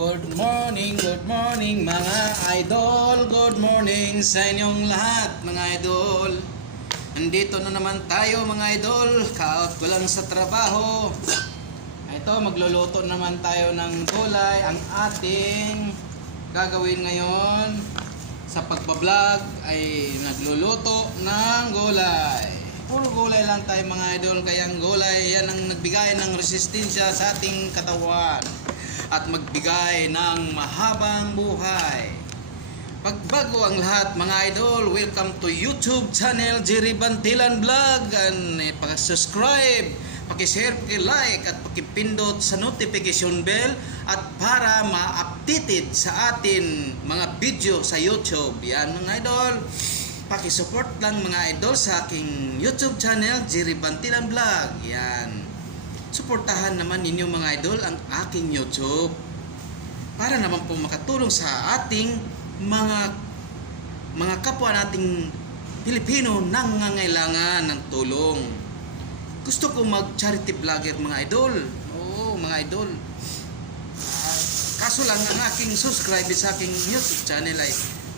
Good morning mga idol. Good morning sa inyong lahat mga idol. Nandito na naman tayo mga idol. Kaot ko lang sa trabaho. Ito, magluluto naman tayo ng gulay. Ang ating gagawin ngayon sa pagbablog ay nagluluto ng gulay. Puro gulay lang tayo mga idol. Kaya ang gulay yan ang nagbigay ng resistensya sa ating katawan at magbigay ng mahabang buhay. Pagbago ang lahat mga idol, welcome to YouTube channel Jerry Bantilan Vlog. And pag-subscribe, paki-share, paki-like at paki-pindot sa notification bell at para ma-updated sa atin mga video sa YouTube. Yan mga idol, paki-support lang mga idol sa aking YouTube channel Jerry Bantilan Vlog. Yan. Suportahan naman ninyo mga idol ang aking YouTube para naman po makatulong sa ating mga kapwa nating Pilipino nangangailangan ng tulong. Gusto ko mag-charity vlogger mga idol. Oo mga idol. Kaso lang ang aking subscribe sa aking YouTube channel ay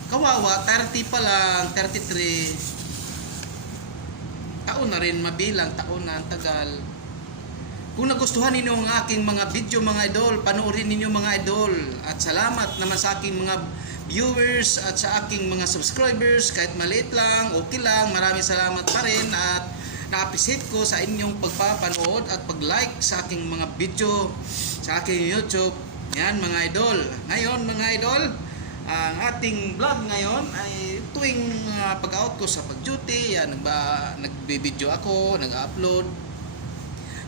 kawawa, 30 pa lang, 33 taon na rin, mabilang taon na ang tagal. Kung nagustuhan ninyo ang aking mga video mga idol, panoorin ninyo mga idol. At salamat naman sa aking mga viewers at sa aking mga subscribers. Kahit maliit lang, okay lang. Maraming salamat pa rin. At na-appreciate ko sa inyong pagpapanood at pag-like sa aking mga video sa aking YouTube. Yan mga idol. Ngayon mga idol, ang ating vlog ngayon ay tuwing pag-out ko sa pag-duty. Nagbe-video ako, nag-upload.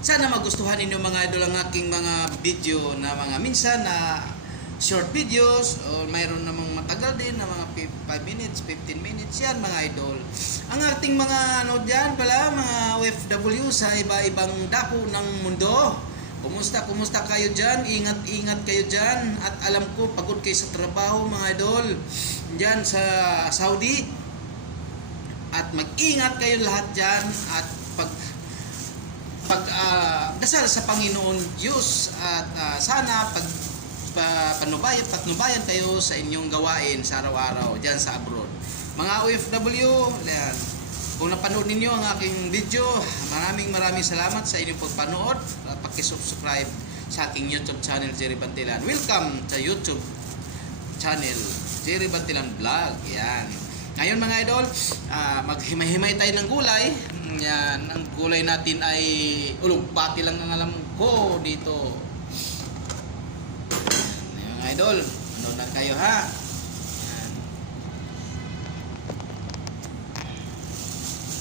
Sana magustuhan ninyo mga idol ang aking mga video na mga minsan na short videos o mayroon namang matagal din na mga 5 minutes, 15 minutes yan mga idol. Ang ating mga dyan pala, mga OFW sa iba-ibang dako ng mundo. Kumusta kayo dyan? Ingat kayo dyan. At alam ko pagod kayo sa trabaho mga idol dyan sa Saudi. At mag-ingat kayo lahat dyan at dasal sa Panginoon Diyos at sana patnubayan kayo sa inyong gawain sa araw-araw dyan sa abroad. Mga OFW, yan. Kung napanood ninyo ang aking video, maraming salamat sa inyong pagpanood at pakisubscribe sa aking YouTube channel Jerry Bantilan. Welcome sa YouTube channel Jerry Bantilan Vlog. Yan. Ngayon mga idol, maghimay-himay tayo ng gulay. Yan, ang gulay natin ay ulugbati lang ang alam ko dito. Yan, mga idol, ano na kayo ha? Yan.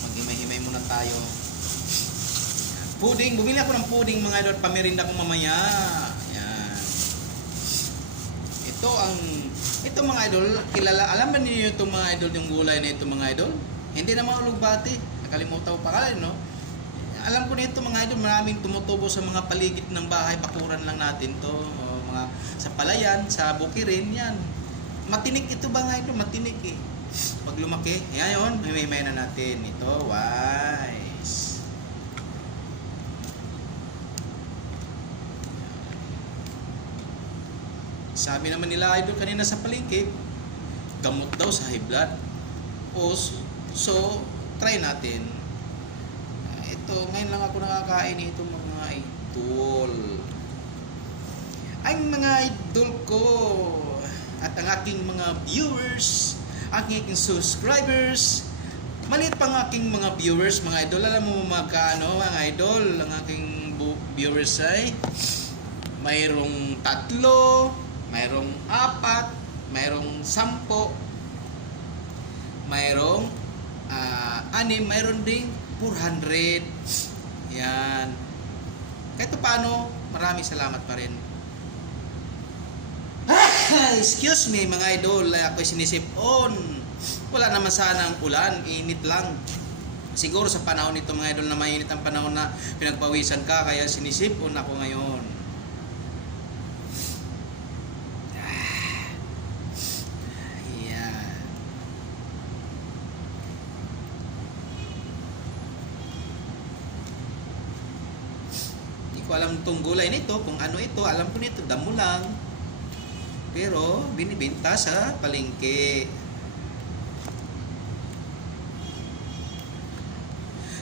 Maghimay-himay muna tayo. Yan. Pudding, bumili ako ng pudding mga idol, pamerinda ko mamaya. Yan. Ito mga idol, alam ba niyo itong mga idol, yung gulay na ito mga idol? Hindi naman ulugbati. Nakalimutan ko pa kayo, no? Alam ko nito mga idol, maraming tumutubo sa mga paligid ng bahay, bakuran lang natin to, mga sa palayan, sa bukirin, yan. Matinik ito ba nga idol? Matinik eh. Pag lumaki, ngayon, may na natin. Ito, wise. Sabi naman nila idol kanina sa palengke, gamot daw sa high blood. So, try natin. Ito, ngayon lang ako nakakain ito mga idol. Ang mga idol ko at ang aking mga viewers, aking subscribers, maliit pang aking mga viewers, mga idol. Alam mo magkano mga idol, ang aking viewers ay mayroong 3, mayroong 4, mayroong 10, mayroong 6, mayroon ding 400. Yan. Kahit paano, maraming salamat pa rin. Excuse me mga idol, ako'y sinisipon. Wala naman sana ang ulan, init lang. Siguro sa panahon nito mga idol na mainit ang panahon na pinagpawisan ka, kaya sinisipon ako ngayon. Ko alam itong gulay nito, kung ano ito, alam ko nito, damo lang. pero binibenta sa palengke.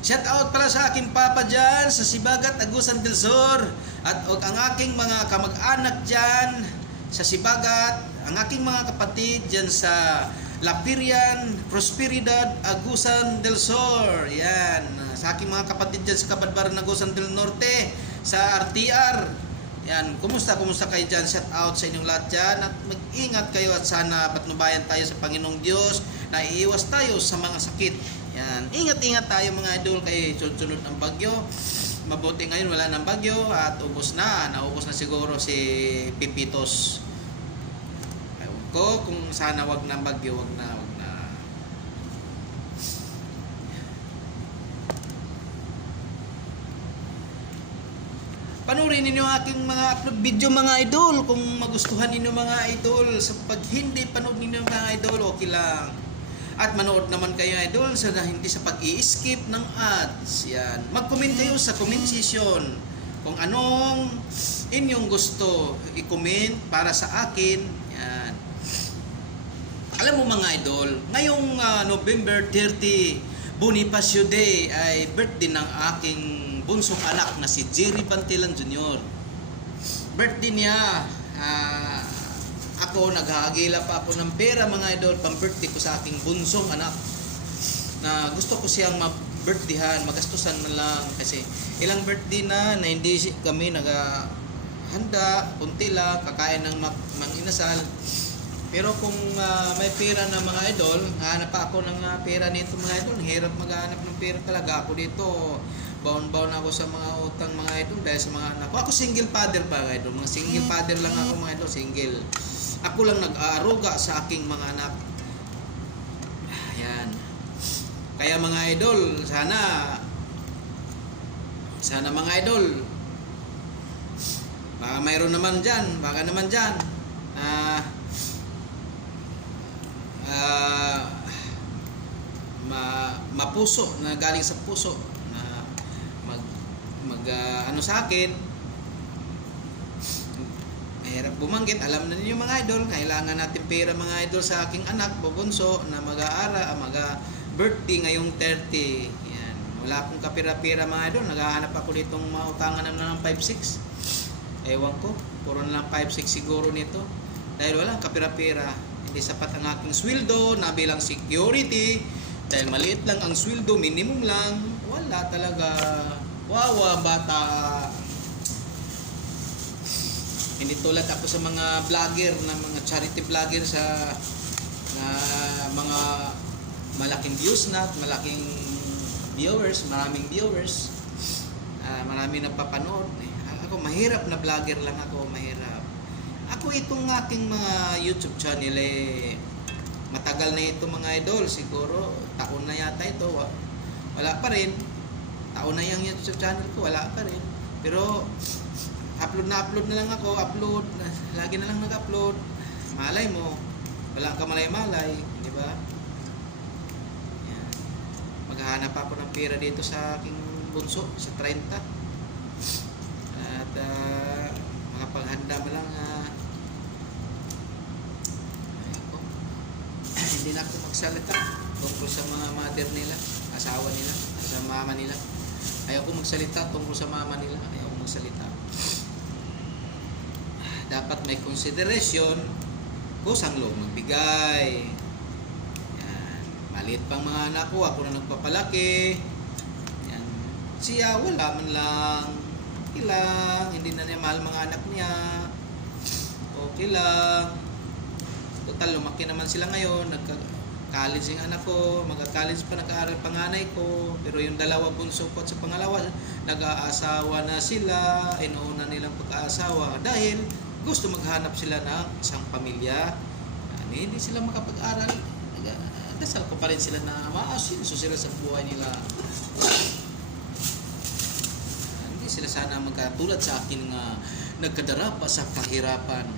Shout out pala sa aking papa dyan sa Sibagat, Agusan del Sur, at ang aking mga kamag-anak dyan sa Sibagat, ang aking mga kapatid dyan sa Lapirian, Prosperidad, Agusan del Sur. Yan, sa aking mga kapatid dyan sa Kabadbaran, Agusan del Norte, sa RTR. Yan, kumusta kayo dyan? Shout out sa inyong lahat dyan, at mag-ingat kayo at sana patnubayan tayo sa Panginoong Diyos na iiwas tayo sa mga sakit. Yan, ingat tayo mga idol kay sunod ng bagyo. Mabuti ngayon wala ng bagyo at naubos na siguro si Pipitos. Ewan ko kung sana wag ng bagyo, wag na. Panurin ninyo aking mga upload video mga idol kung magustuhan ninyo mga idol. Sa pag hindi panood ninyo mga idol, okay lang. At manood naman kayo idol sa hindi sa pag-i-skip ng ads. Yan. Mag-comment kayo sa comment section kung anong inyong gusto i-comment para sa akin. Yan. Alam mo mga idol, ngayong November 30, Bonifacio Day ay birthday ng aking bunsong anak na si Jerry Bantilan Jr. Birthday niya. Ako, naghahagila pa ako ng pera mga idol, pang-birthday ko sa aking bunsong anak. Na gusto ko siyang ma-birthdayhan, magastusan man lang. Kasi ilang birthday na hindi kami naghahanda, kunti lang, kakain ng mang-inasal. Pero kung may pera na mga idol, hanap pa ako ng pera nito mga idol. Hirap maghanap ng pera talaga. Ako dito, baon-baon ako sa mga utang mga idol dahil sa mga anak ko. Ako single father pa mga idol. Mga single father lang ako mga idol, single. Ako lang nag-aaruga sa aking mga anak. Ayan. Kaya mga idol, sana mga idol, baka mayroon naman dyan, mapuso na galing sa puso na ano sa akin. Mahirap bumanggit, alam na ninyo mga idol, kailangan natin pera mga idol sa aking anak, bubunso na mag-birthday ngayong 30. Yan. Wala akong kapira-pira mga idol, naghahanap ako ditong mautangan na ng 5-6. Ewan ko, puro na lang 5-6 siguro nito. Dahil walang kapira-pira, hindi sapat ang aking sweldo na bilang security. Dahil maliit lang ang sweldo, minimum lang, wala talaga. Wawa bata. Hindi tulad ako sa mga vlogger, na mga charity vlogger sa mga malaking views na, malaking viewers, maraming viewers, marami nagpapanood. Ako mahirap na vlogger lang ako, mahirap. Ako itong aking mga YouTube channel matagal na ito mga idol, siguro taon na yata ito. Wala pa rin. Taon na yung YouTube channel ko, wala pa rin. Pero upload na lang ako, lagi na lang nag-upload. Malay mo, wala ka malay-malay, di ba? Yan. Maghahanap ako ng pera dito sa aking bunso, sa 30. At makapaghanda mo lang hindi na ako magsalita tungkol sa mga mother nila, asawa nila, sa mama nila. Ayaw ko magsalita tungkol sa mama nila, ayaw ko magsalita. Dapat may consideration kung saan loob magbigay. Yan. Maliit pang mga anak ko, ako na nagpapalaki. Yan. Siya wala man lang. Okay lang. Hindi na niya mahal mga anak niya. Okay lang. Total, lumaki naman sila ngayon. Nagka-college yung anak ko. Magka-college pa, nag-aaral panganay ko. Pero yung dalawa bunso ko at sa pangalawa, nag-aasawa na sila. Inuuna nilang pag-aasawa. Dahil gusto maghanap sila ng isang pamilya. Hindi sila makapag-aral. Dasal ko pa rin sila na maasinso sila sa buhay nila. Hindi sila sana magkatulad sa akin nga nagkadarapa sa kahirapan.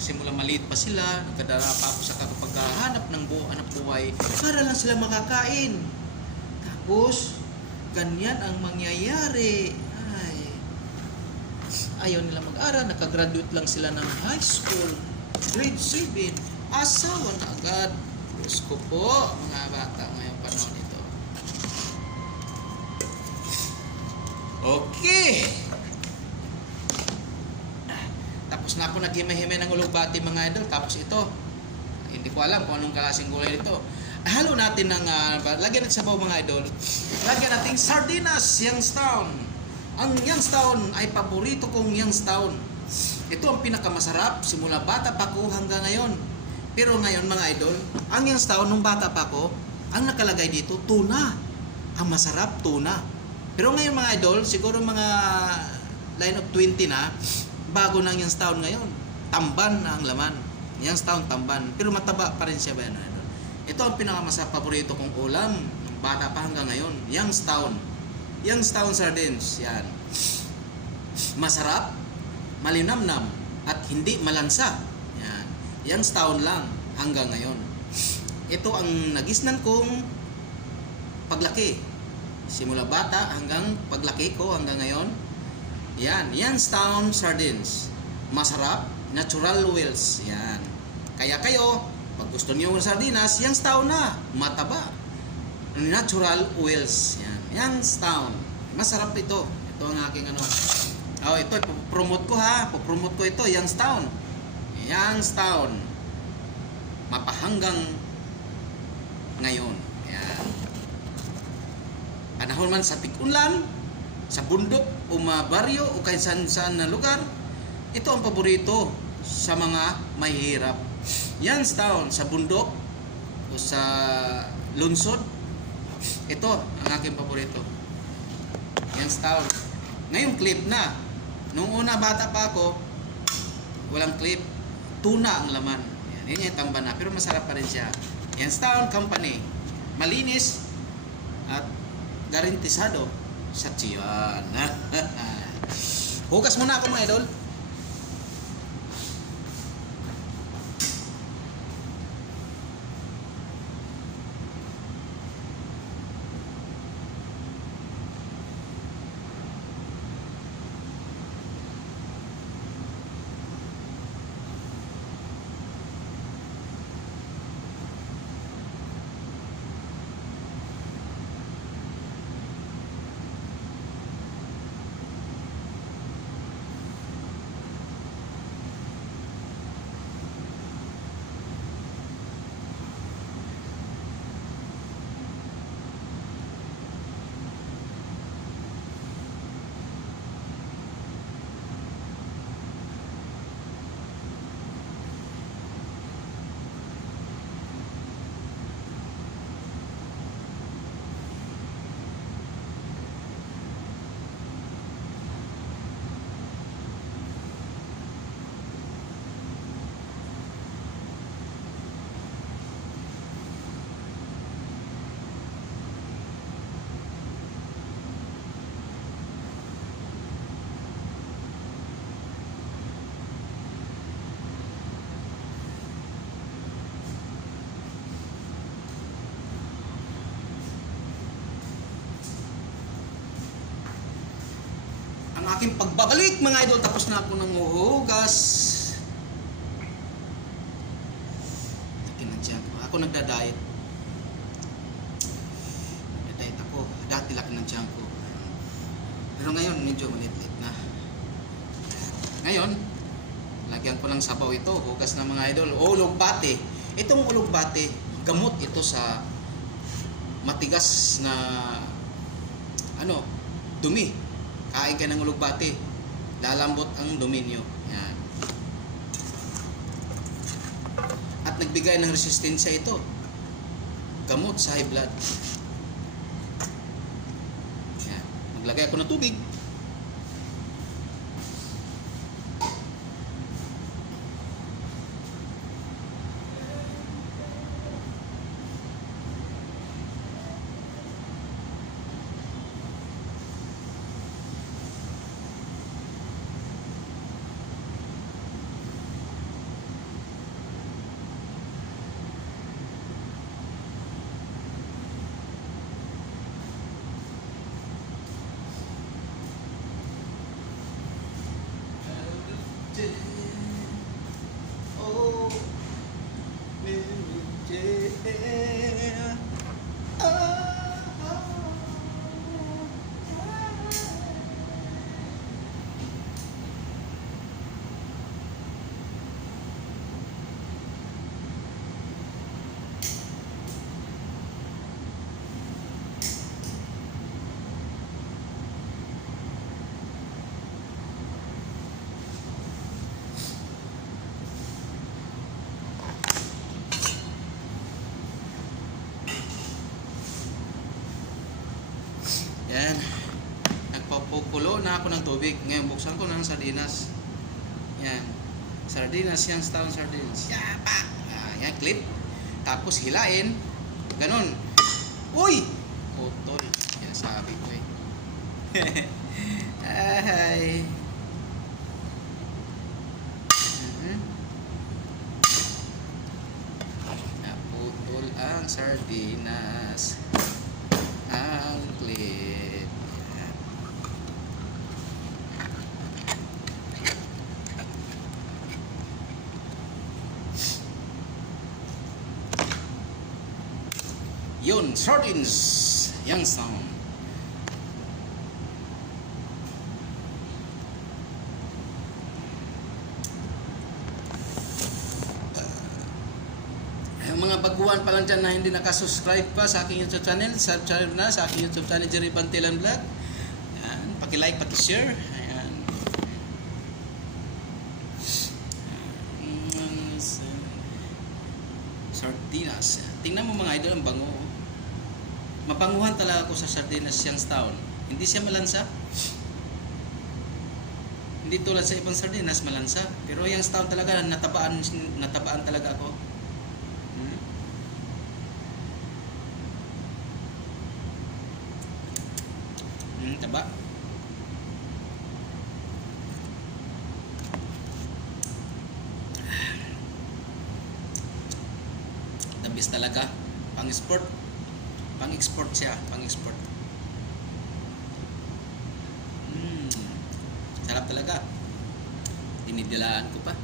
Simula maliit pa sila, nagkadarapa ako sa paghahanap ng buhay para lang sila makakain. Tapos, ganyan ang mangyayari. ayaw nila mag-aral, nakagraduate lang sila ng high school, grade 7, asawa na agad. Diyos ko po, mga bata ngayong panahon ito. Okay. Tapos na ako naghimay-himay ng ulugbati mga idol. Tapos ito, hindi ko alam kung anong klaseng gulay ito. Halo natin ng, lagyan natin sabaw mga idol. Lagyan natin sardinas, Youngstown. Ang Youngstown ay paborito kong Youngstown. Ito ang pinakamasarap simula bata pa ko hanggang ngayon. Pero ngayon mga idol, ang Youngstown nung bata pa ko, ang nakalagay dito, tuna. Ang masarap, tuna. Pero ngayon mga idol, siguro mga line of 20 na, bago na ang Youngstown ngayon. Tamban na ang laman. Youngstown, tamban. Pero mataba pa rin siya ba yan idol? Ito ang pinakamasarap paborito kong ulam nung bata pa hanggang ngayon. Youngstown. Youngstown sardines. Yan. Masarap, malinamnam, at hindi malansa. Yan. Youngstown lang hanggang ngayon. Ito ang nagisnan kong paglaki. Simula bata hanggang paglaki ko hanggang ngayon. Yan. Youngstown sardines. Masarap, natural oils. Yan. Kaya kayo, pag gusto niyo ng sardinas, Youngstown na. Mataba. Natural oils. Yan. Youngstown. Masarap ito. Ito ang aking ano. Oh, ito, promote ko ha. Promote ko ito, Youngstown. Youngstown. Mapahanggang ngayon. Yan. Panahon man sa tig-ulan, sa bundok, o baryo, o kahit saan na lugar, ito ang paborito sa mga mahihirap. Youngstown, sa bundok, o sa lungsod, ito ang aking paborito. Youngstown. Ngayon clip na. Nung una bata pa ako, walang clip. Tuna ang laman. Yan yung tamba na. Pero masarap pa rin siya. Youngstown Company. Malinis at garantisado sa tiyan. Hugas muna ako mga idol. Aking pagbabalik mga idol, tapos na ako ng huhugas. Ako nagda-diet. Nagda-diet ako. Dati laki ng tiyan ko. Pero ngayon medyo maliit-liit na. Ngayon, lagyan ko ng sabaw ito. Hugas na mga idol. Ulugbate. Itong ulugbate, gamot ito sa matigas na dumi. Kain ka ng ulugbati, lalambot ang dumi nyo. Yan. At nagbigay ng resistensya ito. Gamot sa high blood. Yan. Maglagay ako ng tubig. Yan. Nagpapukulo na ako ng tubig. Ngayon, buksan ko ng sardinas. Yan. Sardinas, Youngstown sardines. Yapa! Yan, clip. Tapos hilain. Ganon. Uy! Putol. Yan sabi ko eh. Ay. Naputol ang sardinas. Ang clip. Yan. Yun, sardines. Youngstown. Mga baguhan pa lang dyan na hindi nakasubscribe pa sa aking YouTube channel, subscribe na sa aking YouTube channel, Jerry Pantilan Vlog. Ayan, paki-like, paki-share. Ayan. Sardinas. Tingnan mo mga idol, ang bango. Mapanguhan talaga ako sa sardinas Youngstown. Hindi siya malansa. Hindi tulad sa ibang sardinas malansa. Pero Youngstown talaga, natabaan talaga ako. Taba. Tabis talaga. Pang-export. Pang-export siya. Pang-export. Sarap talaga. Dinidilaan ko pa.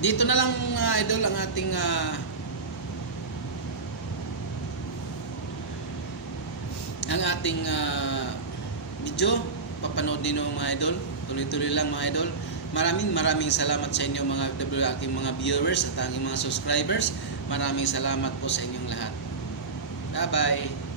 Dito na lang idol ang ating video. Papanood din ng mga idol. Tuloy-tuloy lang mga idol. Maraming salamat sa inyo mga aking mga viewers at aking mga subscribers. Maraming salamat po sa inyong lahat. Bye-bye.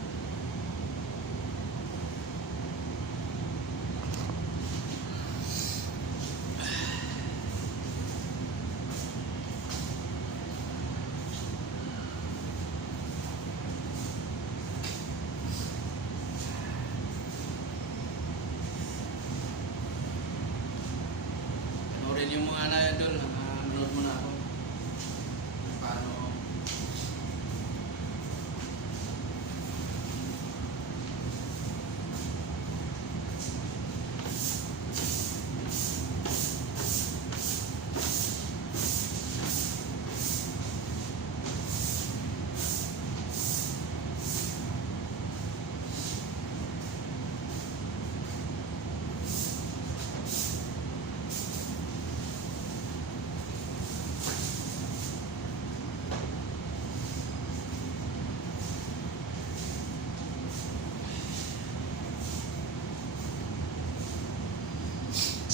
Yung mga na-idol, nanood mo na ako. Paano?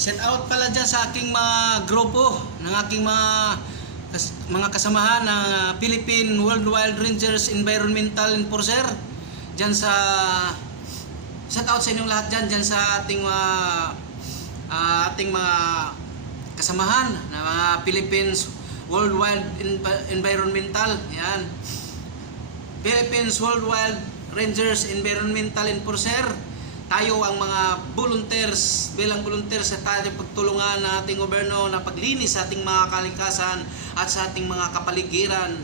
Shout out pala dyan sa aking mga grupo ng aking mga kasamahan na Philippine World Wild Rangers Environmental Enforcer. Dyan sa shout out sa inyong lahat dyan sa ating mga kasamahan na mga Philippines World Wild Environmental. Yan. Philippines World Wild Rangers Environmental Enforcer. Tayo ang mga volunteers, bilang volunteers sa tayo pagtulungan ng ating gobyerno na paglinis sa ating mga kalikasan at sa ating mga kapaligiran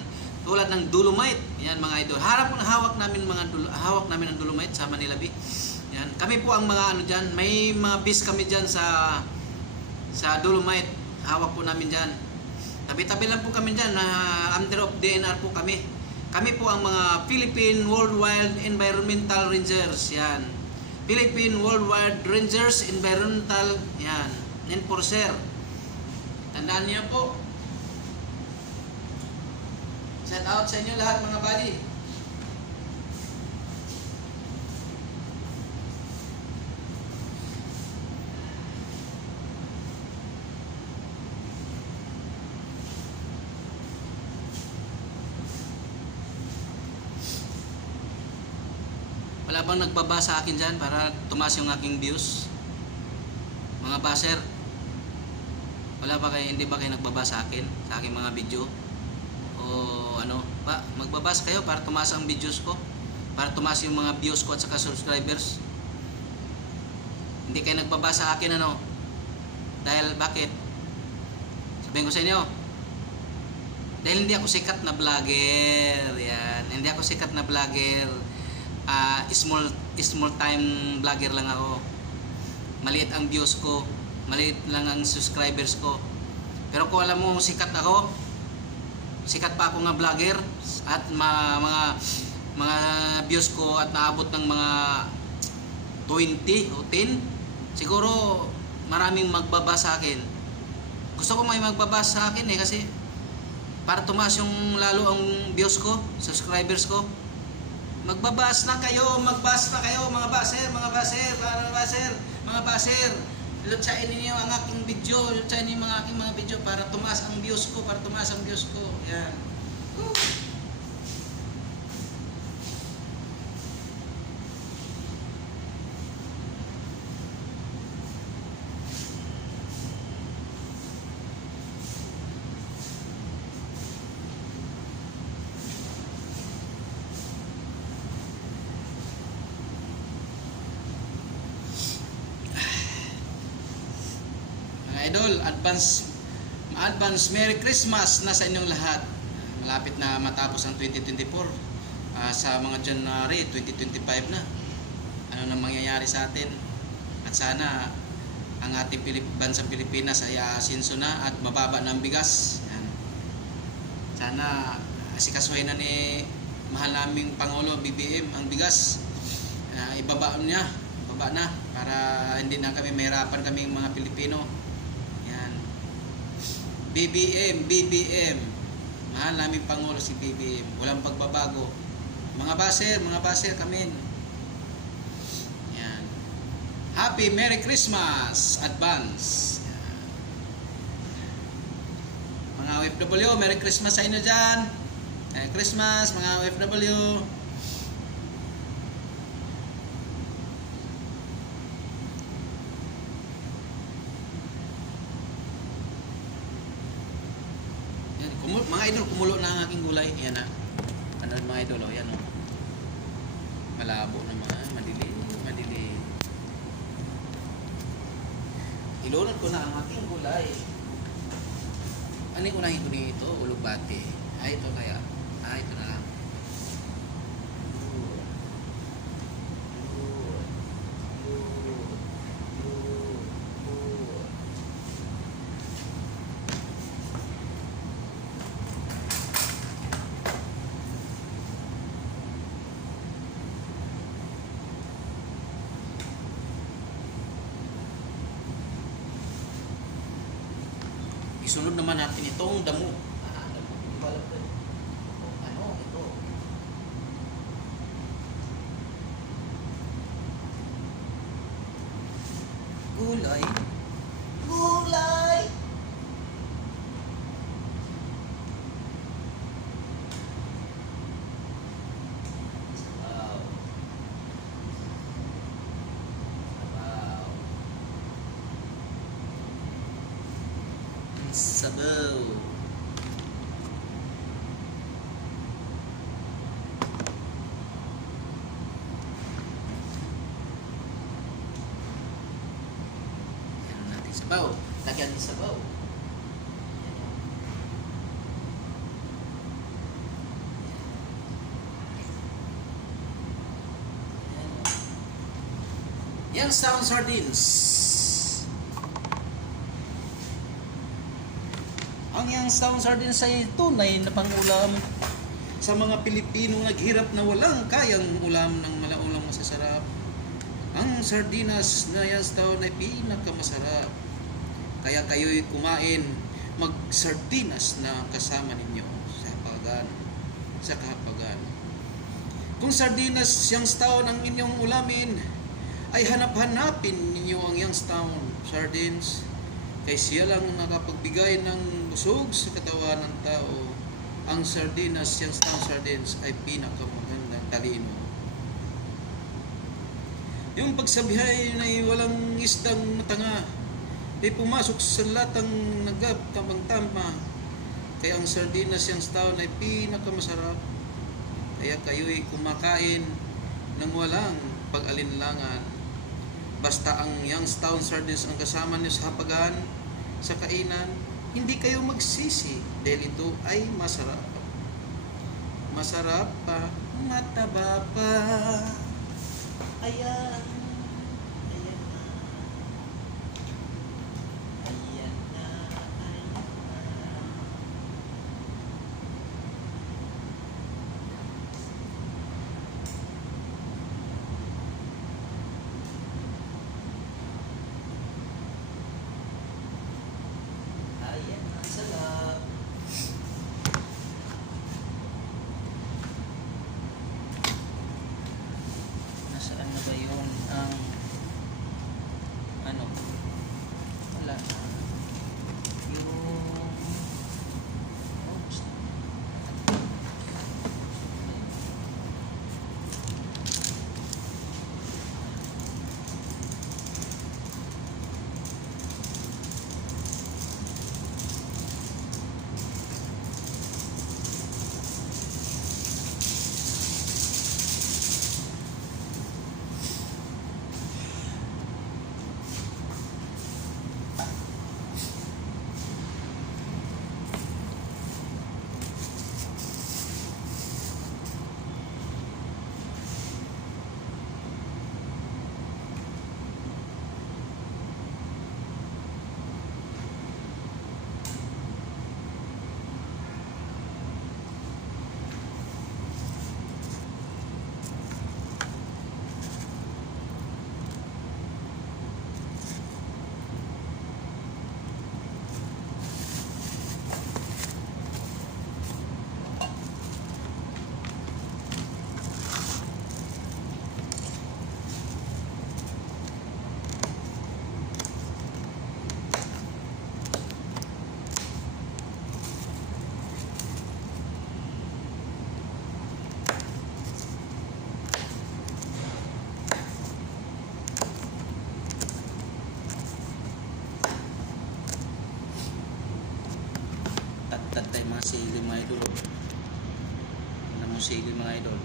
tulad ng dolomite. Yan mga idol. Hawak namin ang dolomite sa Manila Bay. Yan. Kami po ang mga diyan, may mga base kami diyan sa dolomite. Hawak po namin diyan. Tabi-tabi lang po kami diyan na under of DNR po kami. Kami po ang mga Philippine World Wild Environmental Rangers. Yan. Philippine Worldwide Rangers Environmental, yan, Enforcer. Tandaan niyo po. Shout out sa inyo lahat mga buddy. Wala bang nagbaba sa akin dyan para tumaas yung aking views? Mga baser, wala ba kayo, hindi ba kayo nagbaba sa akin, sa aking mga video? O ano, ba, magbabas kayo para tumaas ang videos ko, para tumaas yung mga views ko at saka subscribers. Hindi kayo nagbaba sa akin, ano? Dahil bakit? Sabihin ko sa inyo, dahil hindi ako sikat na vlogger. Yan, hindi ako sikat na vlogger. Small time vlogger lang ako. Maliit ang views ko, maliit lang ang subscribers ko. Pero kung alam mo sikat ako, sikat pa ako nga vlogger at mga views ko at naabot ng mga 20 o 10, siguro maraming magbaba sa akin. Gusto ko may magbaba sa akin kasi para tumaas yung lalo ang views ko, subscribers ko. Magbabas na kayo mga baser, mga baser. Lutsain ninyo ang aking video, lutsain ninyo ang aking mga video para tumaas ang views ko, Yan. Idol, advance Merry Christmas na sa inyong lahat. Malapit na matapos ang 2024. Sa mga January 2025 na. Ano nang mangyayari sa atin? At sana ang ating bansang Pilipinas ay asinso na at mababa ng bigas. Yan. Sana asikasuhin na ni mahal naming Pangulo BBM ang bigas. Ibaba na para hindi na kami mahirapan kaming mga Pilipino. BBM, mahal namin Pangulo si BBM, walang pagbabago. Mga baser kami. Yan. Happy Merry Christmas advance. Yan. Mga OFW, Merry Christmas sa inyo dyan. Merry Christmas mga OFW. Mga idol, kumulo na ang aking gulay. Yan na. Ano mga idol, yan o. Malabo naman. Madili. Ilunod ko na ang aking gulay. Ano yung unahin ko dito? Ulugbati. Ito kaya. Ito na lang. Isunod naman natin itong damo. Ano ito? Gulay. Sabaw. Yan natin sabaw. Lagyan din sabaw. Yan sound sardines. Ang yang sound sardines ay tunay na pangulam sa mga Pilipinong naghirap na walang kayang ulam ng malaulang masasarap. Ang sardinas na Youngstown ay pinakamasarap. Kaya kayo'y kumain, mag-sardinas na kasama ninyo sa hapagan. Sa kahapagan. Kung sardinas Youngstown ang inyong ulamin, ay hanap-hanapin ninyo ang Youngstown sardines. Kaya siya lang nakapagbigay ng busog sa katawan ng tao. Ang sardinas Youngstown sardines ay pinakamagandang talino. Yung pagsabihay na walang isdang matanga ay pumasok sa latang nagtamang-tama. Kaya ang sardinas Youngstown ay pinakamasarap. Kaya kayo'y kumakain ng walang pag-alinlangan. Basta ang Youngstown sardines ang kasama niyo sa hapagan, sa kainan, hindi kayo magsisi dahil ito ay masarap. Masarap pa, mataba pa. Ayan. Ayan na. Ayan na. Ayan na. Ayan na. Sarap. Nasaan na ba yun ang ano? Wala na. Yung oops. Tatay mga sili mga idol. Ano mo sili mga idol?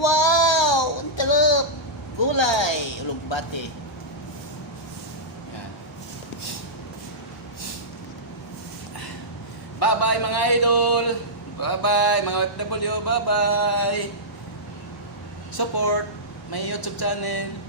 Wow! Ang talap! Gulay! Ulugbati. Yan. Bye-bye mga idol! Bye-bye mga OFW! Bye-bye! Support my YouTube channel!